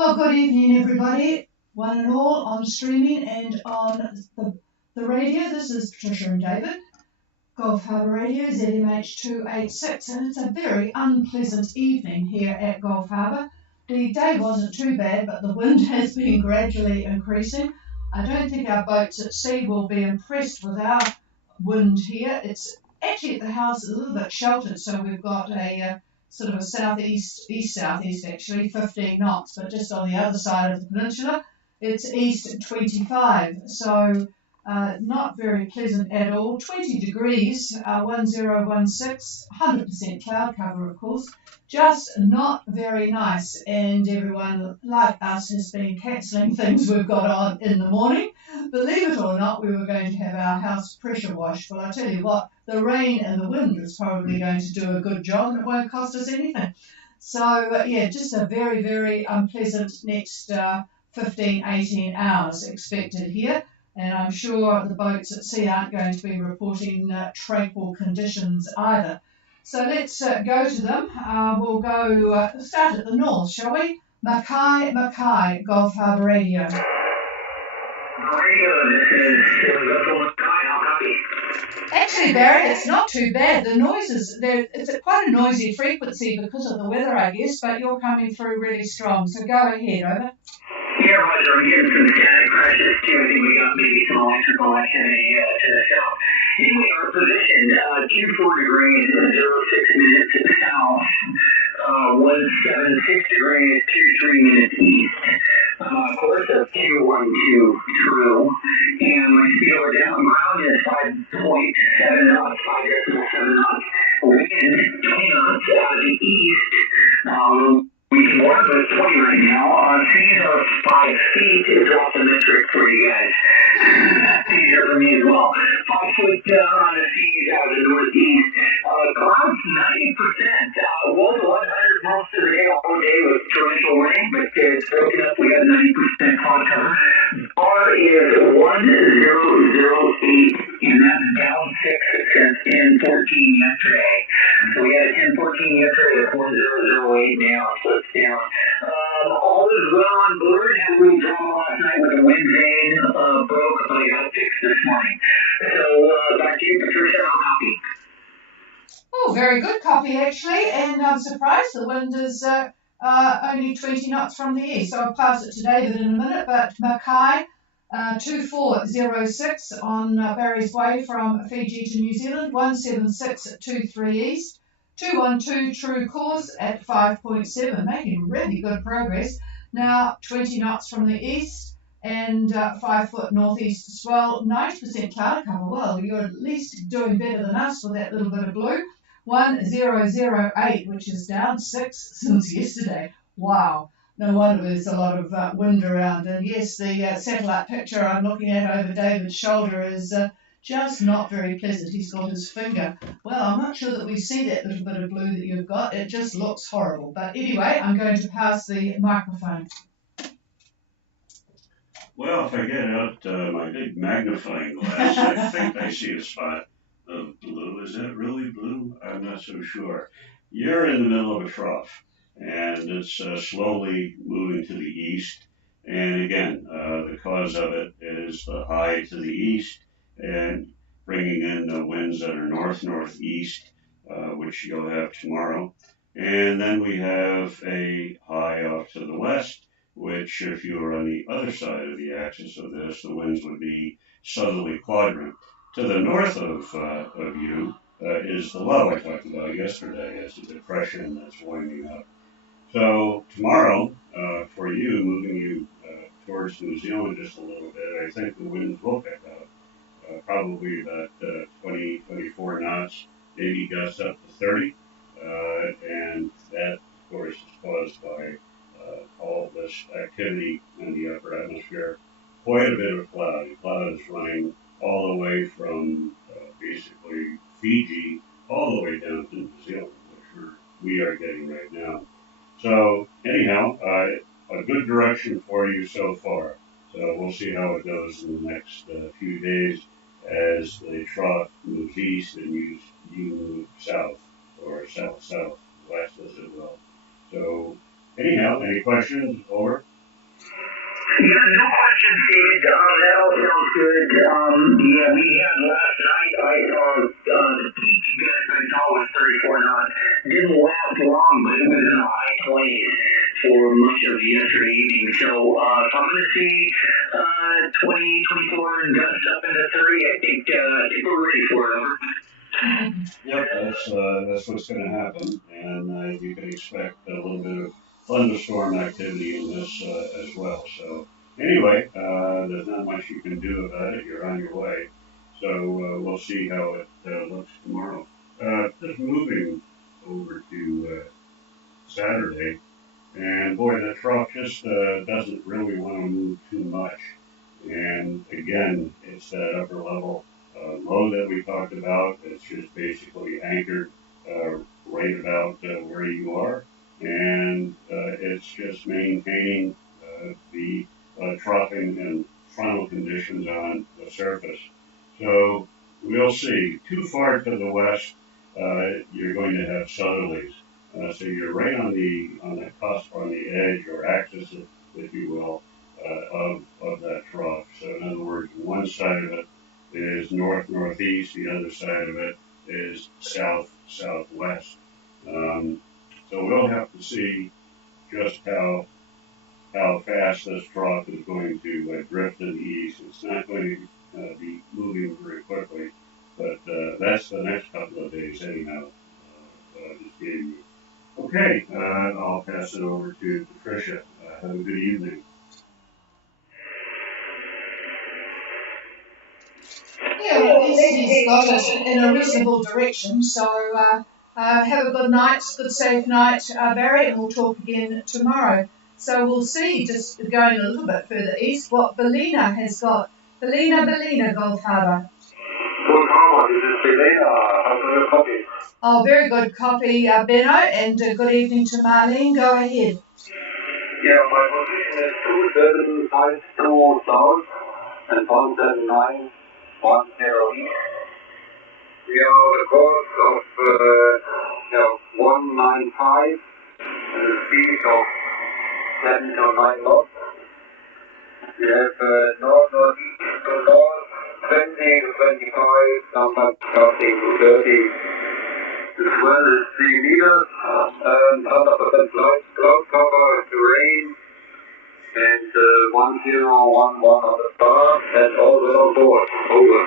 Well, good evening, everybody, one and all, on streaming and on the radio. This is Patricia and David, Gulf Harbour Radio, ZMH286, and it's a very unpleasant evening here at Gulf Harbour. The day wasn't too bad, but the wind has been gradually increasing. I don't think our boats at sea will be impressed with our wind here. It's actually at the house a little bit sheltered, so we've got a sort of a east-southeast actually, 15 knots, but just on the other side of the peninsula, it's east 25, so not very pleasant at all. 20 degrees, 1016, 100% cloud cover, of course. Just not very nice, and everyone like us has been cancelling things we've got on in the morning. Believe it or not, we were going to have our house pressure washed. Well, I tell you what, the rain and the wind is probably going to do a good job, and it won't cost us anything. So, yeah, just a very, very unpleasant next 15, 18 hours expected here. And I'm sure the boats at sea aren't going to be reporting tranquil conditions either. So let's go to them. We'll go start at the north, shall we? Mackay, Gulf Harbour Radio. Radio, this is Mackay, how copy? Actually, Barry, it's not too bad. The noises, it's quite a noisy frequency because of the weather, I guess, but you're coming through really strong. So go ahead, over. Yeah, Roger, I'm getting some static crashes too. I think we got maybe some electrical activity to the south. Anyway, our position, 24 degrees, 06 minutes south, 176 degrees, 23 minutes east. Course of 212 true, and my speed over down ground is 5.7 knots, 5.7 knots. Wind 20 knots out of the east. We can warm, but it's 20 right now. Seas are 5 feet. Drop the metric for you guys. That's easier for me as well. 5 foot on the seas out of the northeast. Clouds 90%. Low to 100 most of the day, all day with torrential rain, but it's broken up. We got 90% cloud cover. R is 1008, and that's down 6 since 1014 yesterday. So we had a 1014 yesterday, it's 1008 now, so it's down. All is well on board. Had a little drama last night with a wind vane, broke, but I got it fixed this morning. So back to you, Patricia, I'll copy. Oh, very good copy, actually, and I'm surprised the wind is only 20 knots from the east. So I'll pass it to David in a minute, but Mackay, 2406 on Barry's Way from Fiji to New Zealand, 17623 east, 212 true course at 5.7, making really good progress. Now 20 knots from the east and 5 foot northeast swell, 90% cloud cover. Well, you're at least doing better than us with that little bit of blue. 1008, which is down 6 since yesterday. Wow. No wonder there's a lot of wind around. And yes, the satellite picture I'm looking at over David's shoulder is just not very pleasant. He's got his finger. Well, I'm not sure that we see that little bit of blue that you've got. It just looks horrible. But anyway, I'm going to pass the microphone. Well, if I get out my big magnifying glass, I think I see a spot of blue. Is that really blue? I'm not so sure. You're in the middle of a trough, and it's slowly moving to the east. And again, the cause of it is the high to the east and bringing in the winds that are north-northeast, which you'll have tomorrow. And then we have a high off to the west, which if you were on the other side of the axis of this, the winds would be southerly quadrant. To the north of you is the low I talked about yesterday as a depression that's winding up. So tomorrow, for you, moving you towards New Zealand just a little bit, I think the winds will pick up, probably about 20, 24 knots, maybe gusts up to 30. And that, of course, is caused by all this activity in the upper atmosphere. Quite a bit of cloud. The cloud is running all the way from basically Fiji all the way down to New Zealand, which we are getting right now. So anyhow, a good direction for you so far. So we'll see how it goes in the next few days as the trough moves east and you move south or south-west as it will. So anyhow, any questions? Over. Yeah, no questions, David. That all sounds good. Yeah, we had last night, I saw the peak gust I saw was 34 knots. Didn't last long, but it was in the high 20s for much of yesterday evening. So if I'm going to see 20, 24 and gusts up into 30, I think we're ready for it. Over. Yep, that's what's going to happen, and you can expect a little bit of thunderstorm activity in this as well. So anyway, there's not much you can do about it. You're on your way. So we'll see how it looks tomorrow. Just moving over to Saturday, and boy, the trough just doesn't really want to move too much. And again, it's that upper level low that we talked about. It's just basically anchored right about where you are, and it's just maintaining the troughing and frontal conditions on the surface. So we'll see. Too far to the west, you're going to have southerlies. So you're right on the cusp, on the edge or axis, if you will, of that trough. So in other words, one side of it is north-northeast, the other side of it is south-southwest. So we'll have to see just how fast this trough is going to drift to the east. It's not going to be moving very quickly, but that's the next couple of days anyhow. I just gave you. Okay, I'll pass it over to Patricia. Have a good evening. Yeah, well, at least he's got it in a reasonable direction. So have a good night, good safe night, Barry, and we'll talk again tomorrow. So we'll see, just going a little bit further east, what Ballina has got. Ballina, Gulf Harbour. Good Harbour, this is Belena. How's your copy? Oh, very good copy, Benno, and good evening to Marlene. Go ahead. Yeah, my position is 2752 south and 17910 east. We are on the course of 195 and the speed of 7 to 9 knots. We have north-northeast to north, 20 to 25, sometimes 30 to 30. As well as 3 meters, and 100% cloud cover, rain, and 1011 on the bar, and all well on board. Over.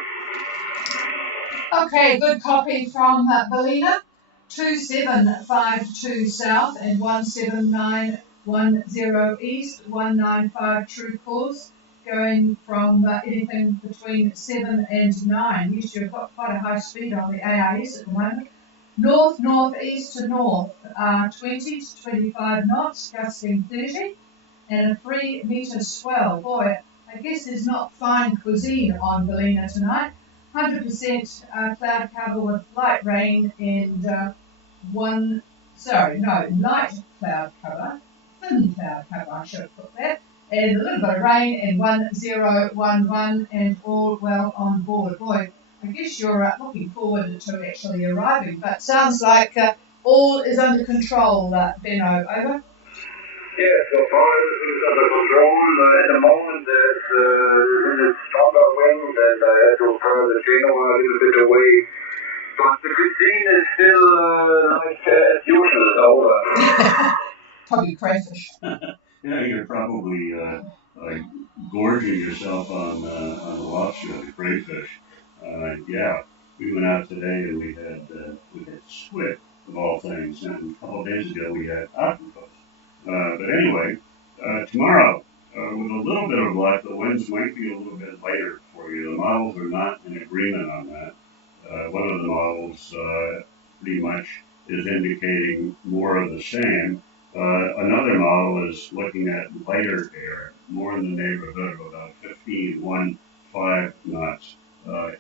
Okay, good copy from Ballina. 2752 south and 17910 east, 195 true course, going from anything between 7 and 9. Yes, you've got quite a high speed on the AIS at the moment. North-northeast to north, 20 to 25 knots, gusting 30, and a 3-metre swell. Boy, I guess there's not fine cuisine on Ballina tonight. 100% cloud cover with light rain and light cloud cover, thin cloud cover, I should have put that, and a little bit of rain and 1011 and all well on board. Boy, I guess you're looking forward to actually arriving, but sounds like all is under control, Benno. Over. Yes, so far everything is under control. At the moment there's a little stronger wind and I had to turn the Genoa a little bit away. But the cuisine is still like as usual, over. Probably crayfish. Yeah, you're probably gorging yourself on the lobster, the crayfish. Yeah, we went out today and we had squid of all things, and a couple of days ago we had octopus. But anyway, tomorrow, with a little bit of luck, the winds might be a little bit lighter for you. The models are not in agreement on that. One of the models pretty much is indicating more of the same. Another model is looking at lighter air, more in the neighborhood of about 15 knots.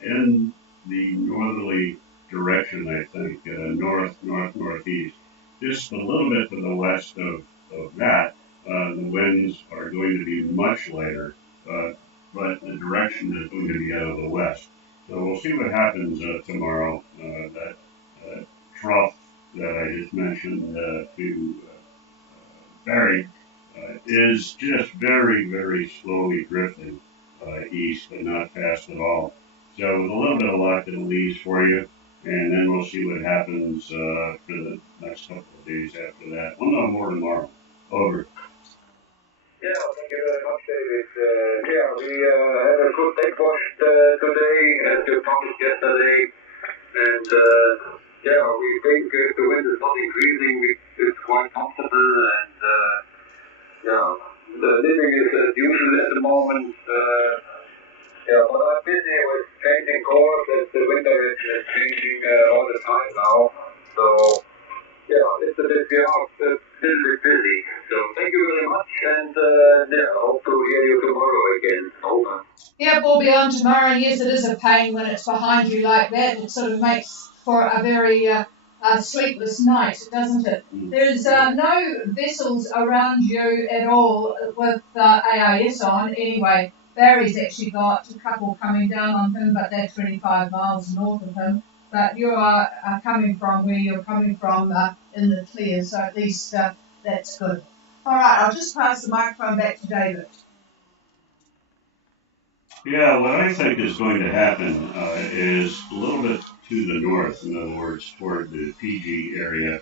In the northerly direction, I think, northeast. Just a little bit to the west of that, the winds are going to be much lighter, but the direction is going to be out of the west. So we'll see what happens tomorrow. That trough that I just mentioned to Barry is just very, very slowly drifting east, but not fast at all. So with a little bit of luck, it'll ease for you, and then we'll see what happens for the next couple of days after that. We'll know more tomorrow. Over. Yeah, thank you very much, David. Yeah, we had a good day washed today, as you promised yesterday, and yeah, we think the wind is not increasing. It's quite comfortable, and yeah, the living is as usual at the moment. Yeah, but I'm busy with changing course as the winter is changing all the time now. So yeah, it's a bit beyond, a little bit busy. So thank you very much, and yeah, hope to hear you tomorrow again. Over. Yeah, we'll be on tomorrow. And yes, it is a pain when it's behind you like that. It sort of makes for a very sleepless night, doesn't it? There's no vessels around you at all with AIS on. Anyway, Barry's actually got a couple coming down on him, but they're 25 miles north of him. But you are coming from where you're coming from in the clear, so at least that's good. All right, I'll just pass the microphone back to David. Yeah, what I think is going to happen is a little bit to the north, in other words, toward the Fiji area.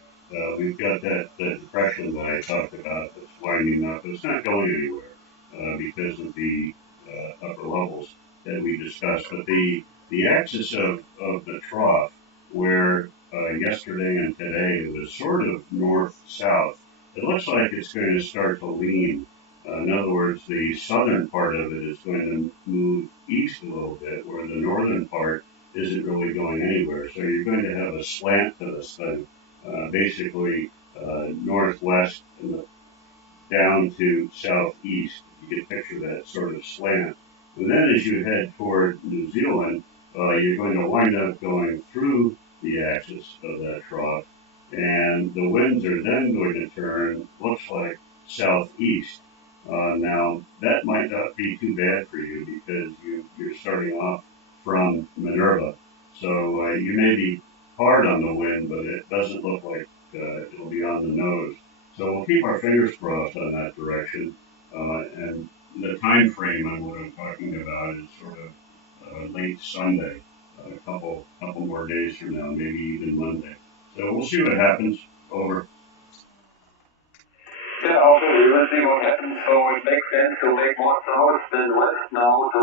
We've got that depression that I talked about that's winding up. It's not going anywhere because of the upper levels that we discussed. But the axis of the trough, where yesterday and today it was sort of north-south, it looks like it's going to start to lean. In other words, the southern part of it is going to move east a little bit, where the northern part isn't really going anywhere. So you're going to have a slant to this thing, basically northwest and down to southeast. You get a picture of that sort of slant. And then as you head toward New Zealand, you're going to wind up going through the axis of that trough, and the winds are then going to turn, looks like, southeast. Now, that might not be too bad for you because you're starting off from Minerva. So you may be hard on the wind, but it doesn't look like it'll be on the nose. So we'll keep our fingers crossed on that direction. And the time frame on what I'm talking about is sort of late Sunday, a couple more days from now, maybe even Monday. So we'll see what happens. Over. Yeah, also we will see what happens. So it makes sense to make more south than west now to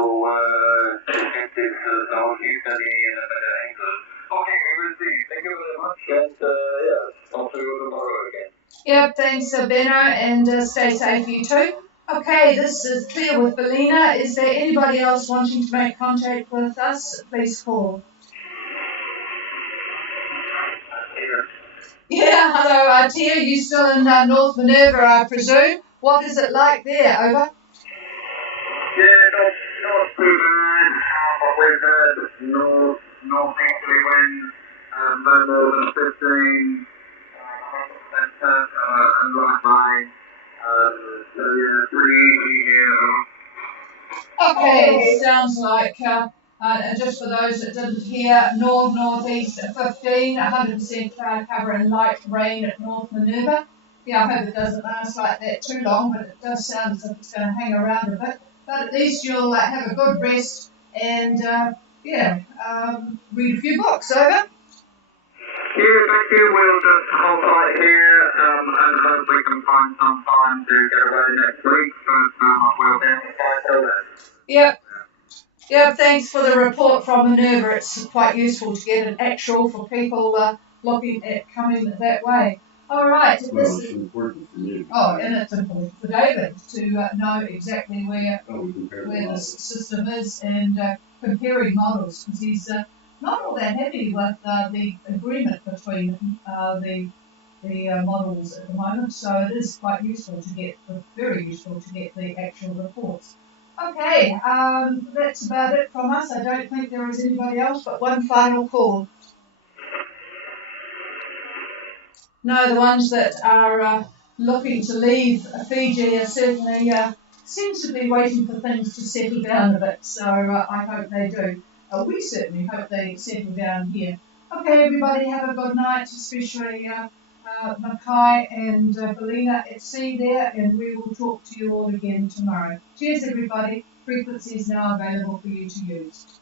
get this southeasterly in a better angle. Okay, we will see. Thank you very much, and yeah, talk to you tomorrow again. Yep, thanks, Benno, and stay safe, you too. Okay, this is Clear with Belina. Is there anybody else wanting to make contact with us? Please call. Yeah, hello, Tia. You still in North Minerva, I presume? What is it like there? Over. Yeah, not too bad. But we've had no easterly winds, no more than 15, 100% and right line. So yeah, pretty easy here. Okay, sounds like, just for those that didn't hear, northeast 15, 100% cover and light rain at North Minerva. Yeah, I hope it doesn't last like that too long, but it does sound as if it's going to hang around a bit. But at least you'll have a good rest and, read a few books. Over. Yeah, thank you. We'll just hold right here and hope we can find some time to get away next week, but we'll be able to find till then. Yep, thanks for the report from Minerva. It's quite useful to get an actual for people looking at coming that way. All right. Well, it's important for me. And it's important for David to know exactly where the system is and comparing models, because he's not all that happy with the agreement between the models at the moment. So it is quite useful to get, very useful to get the actual reports. Okay, that's about it from us. I don't think there is anybody else, but one final call. No, the ones that are looking to leave Fiji are certainly seems to be waiting for things to settle down a bit, so I hope they do. We certainly hope they settle down here. Okay, everybody, have a good night, especially Mackay and Belina at sea there, and we will talk to you all again tomorrow. Cheers, everybody. Frequency is now available for you to use.